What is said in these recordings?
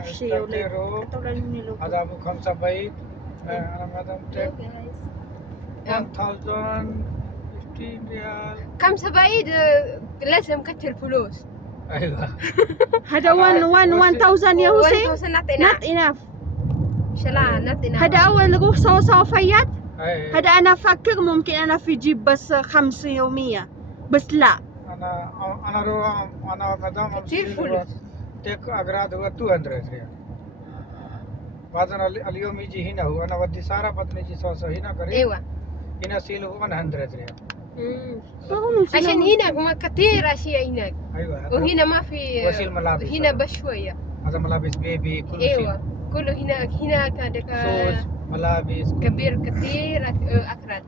نفسي ulit. استفتروا Katulad yung niluto. هذا ابو 5 بيت انا مدام تك 1015 ريال 5 بعيد لازم كتر فلوس. ايوه هذا 1000 يا حسين. 1000 not enough. Not enough. شلا not enough. هذا أول روح سوا فيات. اي هذا أنا أفكر ممكن أنا في جيب بس 500 بس لا. انا روح انا مدام كتير فلوس. تك اغراض هو 200 ريال بعدين اليوم يجي هنا هو انا ودي ساره بدنا نجي سوا هنا قريب ايوه. هنا سيله 100 ريال عشان هناك ما كثير اشياء هناك. ايوه وهنا ما في. وسيل ملابس هنا بشويه. هذا ملابس بيبي كل ايوه شيء كله هناك هذاك سوز ملابس كبير كثير اكراد.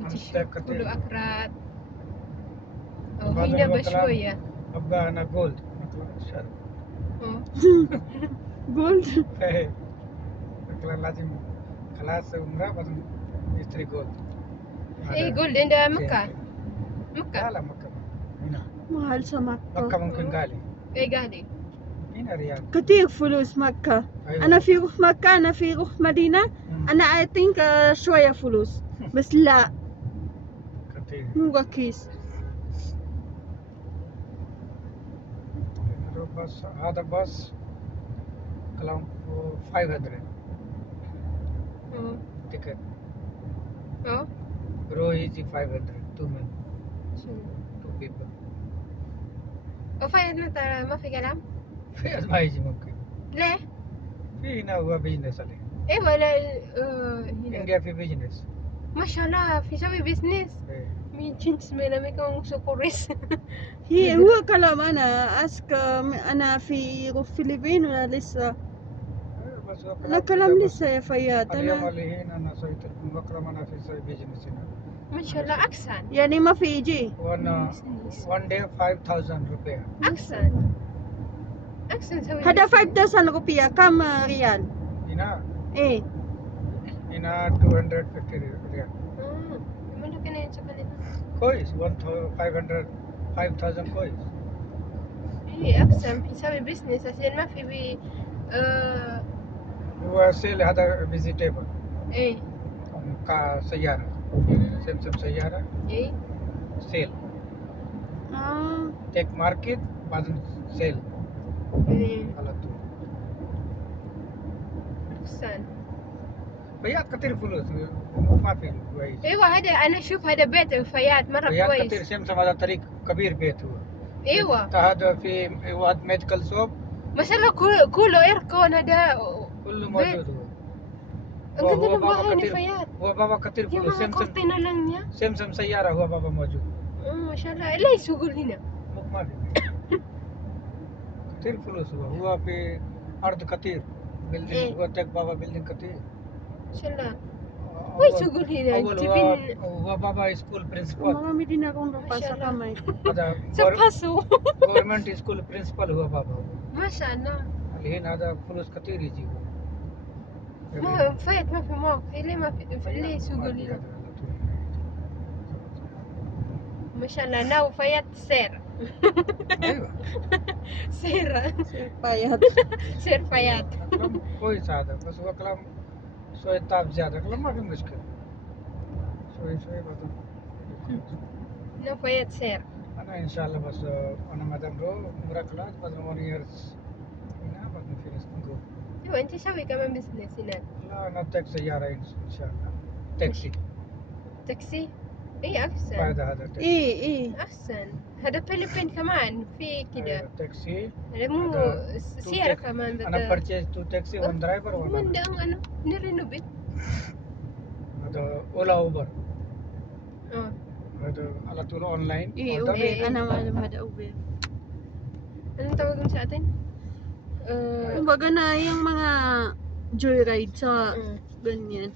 أنت كتير. كله اكراد. بعد وهنا الوقت بشويه. ابغى انا جولد شهر جولد. لازم خلاص عمره بعدين نشتري جولد ايه جولد عند مكه. لا مكه. لا مكة هنا mahal sa مكة Makkah. ممكن غالي ايه غالي. هنا ريال كتير فلوس مكة. أيوة. أنا في روح مكة أنا في روح مدينة. أنا I think شوية فلوس بس لا كتير مو رخيص. بس هذا بس كلام 500 ticket اه row easy 500 2 men 2 people وفايد ما في كلام. في ما يجي ممكن ليه؟ في هنا هو بيزنس عليه ايوه لا هنا انडिया في بيزنس ما شاء الله في سوي بيزنس. مين جنس من امريكا وسوكوريس. هي هو كلام أنا أسك أنا في روح فلبين ولا لسه. بس هو لا كلام لسه يا فيات. اليوم أنا اللي هنا انا سويت المكرم انا في سوي بيزنس هنا ما شاء الله احسن. يعني ما في يجي. one day 5000 rupiah احسن سوي. هذا 5000 روبيا كم ريال؟ هنا إيه هنا 250 ريال mana kena yang cakap ni? كويس 1500 5000 كويس إيه أحسن في سوي بيزنس عشان ما في بي هو سيل هذا فيزيتابل إيه كسيارة سمسم سيارة إيه سيل آه. تيك ماركت بعدين سيل إيه على طول أحسن. بيات كتير فلوس ما في كويس ايوه هذا انا اشوف هذا بيت وفيات مره بيات كتير كويس. سمسم هذا طريق كبير بيت هو ايوه هذا في واحد ميديكال شوب ما شاء الله كله ايركون هذا كله موجود ang هو ganda هو ng بابا bahay ni كتير Fayat. هو بابا كتير Yung فلوس mga سمسم kortina lang niya. سمسم سيارة هو بابا موجود ما شاء الله لا يسوقوا هنا. ما في كتير فلوس هو في أرض كتير بيلدينج إيه. هو تك بابا بيلدينج كتير ما شاء الله ما يسوقوا هنا. أول Tipin هو بابا سكول برنسبل Marami din akong ropa sa kamay. هذا sa paso. Government school principal हुआ बाबा ما شاء الله. लेकिन هذا فلوس كتير يجي ما فايت ما في موقع ليه ما في ليه يسوقوا هنا. ما شاء الله ناو فايت سير. ايوه سير Payat. سير فايت. كلام كويس هذا بس هو كلام شوية تعب زيادة كلام ما في مشكلة شوي شوي بعدين ناو فايت سير. أنا إن شاء الله بس أنا مدام رو عمرة كلاس بعدين 1 years هنا بعدين finish نقول ايوه انت سوي كمان بزنس هناك. لا أنا تاكسي سيارة إن شاء الله تاكسي تاكسي. اي احسن. فائدة هذا تاكسي إيه احسن. هذا فلبين كمان في كده. أيوة، تاكسي هذا مو هذا سيارة كمان أنا purchase 2 taxi 1 driver 1 من other. ده انا نرنو بيت. هذا أولا أوبر اه هذا على طول أونلاين إيه order. Uber. Ana malam ada Uber. anong tawag mo sa atin? Kumbaga na yung mga joyride sa ganyan.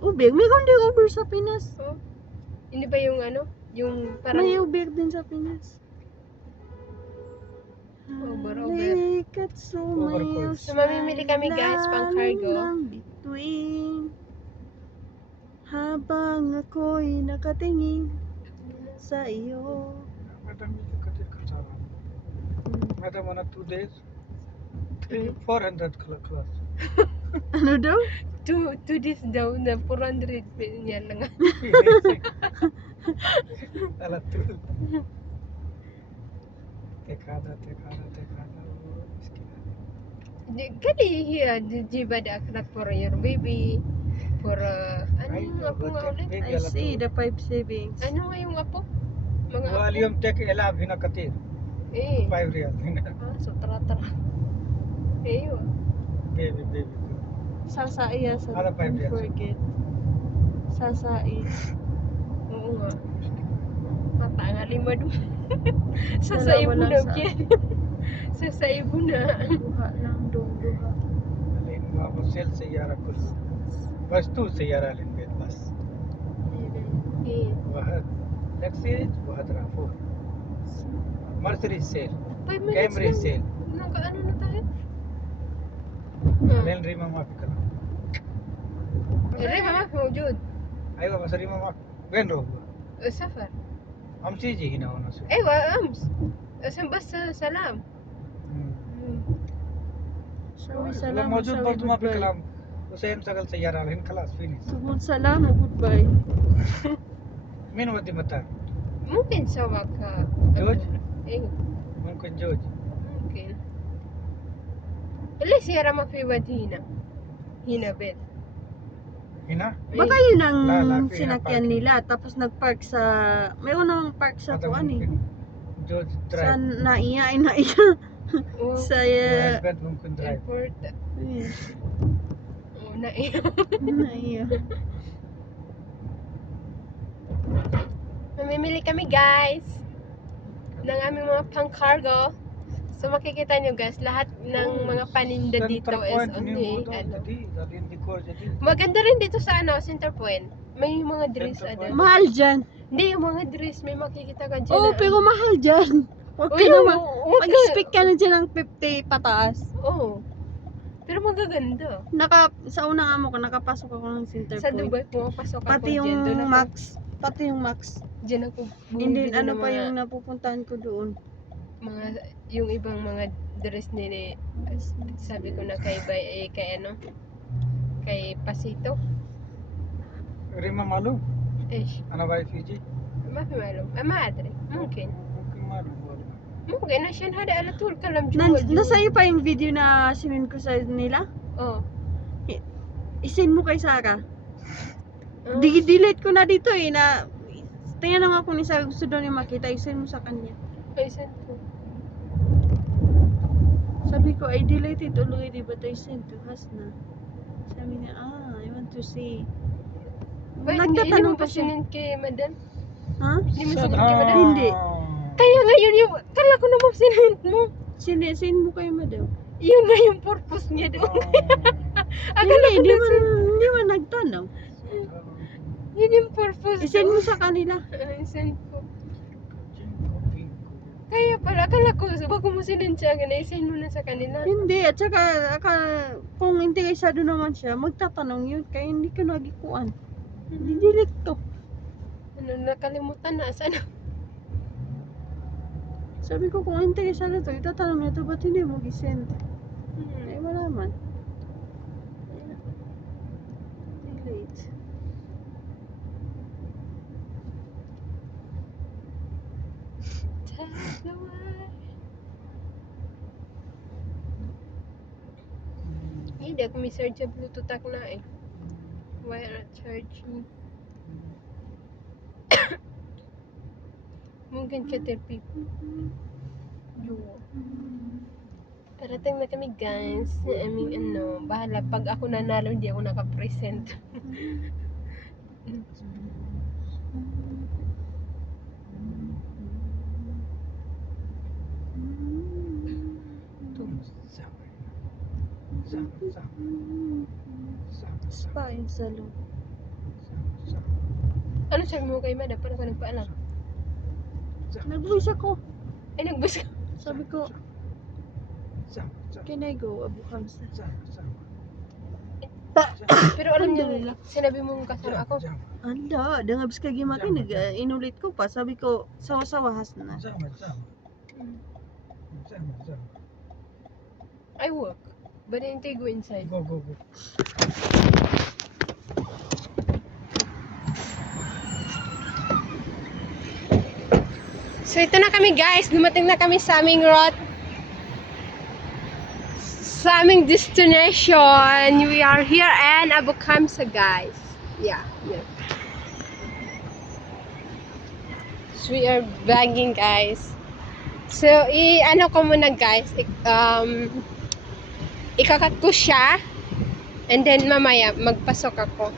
Uber. Mayroon din Uber sa Pinas. Oh. Hindi ba yung ano? Yung parang May Uber din sa Pinas. Uber. Likat sumayaw So, mamimili kami, guys, pang cargo. ng bituin. Habang ako'y nakatingin sa iyo. Madam, you could take a shower. Madam, on a 2 days. 400 class. Ano daw? To this daw na 400 niya lang. Alat tu. Tekada. Kali hiya jiba da akrat for your baby. For ano Ay, yung apo nga ulit? I see the 5 savings. Ano nga yung apo? Mga apo? Volume tek elab hina katir. Eh. 5 real hina. So tara. Eyo. Baby. Sasai sa Ano pa don't yan? forget. Sasai. Oo nga. Mata nga lima doon. Sa ibo Wala na sa- kyan. Sa ibo na. Duha lang dong duha. Alin mo sel سيارة كل بس 2 سيارة للبيت بس Eh. واحد لكسيج واحد رافور مرسيدس سيل 5 minutes كامري lang. سيل Nakaano na tayo? لين ريما ما في كلام الريبة ما في موجود. ايوه بس ريما ما وين روح سفر. امس يجي هنا هنا سيل ايوه امس عشان بس سلام. Sabi لا salam. موجود sabi برضه ما في goodbye. كلام وسيم شغل سيارة الحين خلاص فينيش Tugod salam o goodbye. مين ودي متى ممكن سواك جوج؟ ايوه ممكن جوج ممكن. ليش يا ما في ود هنا بيت. هنا Baka yun ang Lalaki na sinakyan parking. nila tapos nagpark sa mayroon namang park sa هذا kuan eh. ممكن جوج Sa درايف naiya sa هسبند ممكن درايف airport. Naiya. naiya. Mamimili kami guys ng aming mga pang cargo. So makikita nyo guys, lahat ng mga paninda dito is only ano. Maganda rin dito sa ano, Center Point. May mga dress Center ano. Point. Mahal dyan. Hindi, yung mga dress may makikita ka dyan. Oo, na- pero mahal dyan. Huwag ka Uy, naman. huwag ka- Mag-expect ka na dyan ng 50 pataas. Oo. Pero magaganda. Sa unang amo ko, nakapasok ako ng Center Sa Point. Dubai, pumapasok ako Pati dyan. yung Doon ako, Max. Pati yung Max. dyan ako Hindi, bumibili ano ng pa mga, yung napupuntahan ko doon. yung ibang mga dress nila. Sabi ko na kay ano, kay Pasito. ريما معلوم ايش انا باي فيجي ما في معلوم ما ادري ممكن ممكن معلوم والله ممكن عشان هذا على طول كلام جوا Nasa iyo pa yung video na sinend ko sa nila? اه Isend mo kay Sarah. آه. Delete ko na dito eh na tingnan naman kung ni Sarah gusto daw niya makita, isend mo sa kanya. Ay, send ko. Sabi ko, I deleted already but I sent to Hasna. Sabi niya, I want to see. Ba, hindi mo Nagtatanong ba pa siya. sinend kay madam? Ha? Hindi mo sinend kay madam? Hindi. Kaya ngayon yung, kala ko naman sinend mo. Send mo kay madam. Yun na yung purpose niya doon. Akala ko Hindi, na hindi man nagtanong. yun yung purpose. I-send mo sa kanila. Send ko. Kaya pala, akala ko, bago mo sinend siya, i-send mo na sa kanila. Hindi, at saka kung interesado naman siya, magtatanong yun. Kaya hindi ko nagikuan. Delete to. Ano, nakalimutan na, sana. Sabi ko, kung interesado to, itatanong niya to, ba't hindi mo gisend? Ay, wala man. Delete. Hindi ako may charge sa Bluetooth ak na eh. Why not charging? Mungkin Caterpie. Parating na kami guys. I mean ano, bahala. Pag ako nanalo, hindi ako nakapresent. Spa in salon. Ano sabi mo kay Mada? Paano ka nagpaalam? Nag-voice ako. Ay, nagbus ka. Sabi ko, can I go? Abu Hamza. Pero alam niyo, sinabi mong kasama ako. Anda, dangabs ka gimakin, inulit ko pa. Sabi ko, sawa-sawahas na. I work. But I didn't go inside. Go, go, go. So ito na kami guys, dumating na kami sa aming route. Sa aming destination. We are here in Abu Kamsa guys. Yeah. So we are vlogging guys. So ano ko muna guys, ikakat ko siya and then mamaya magpasok ako.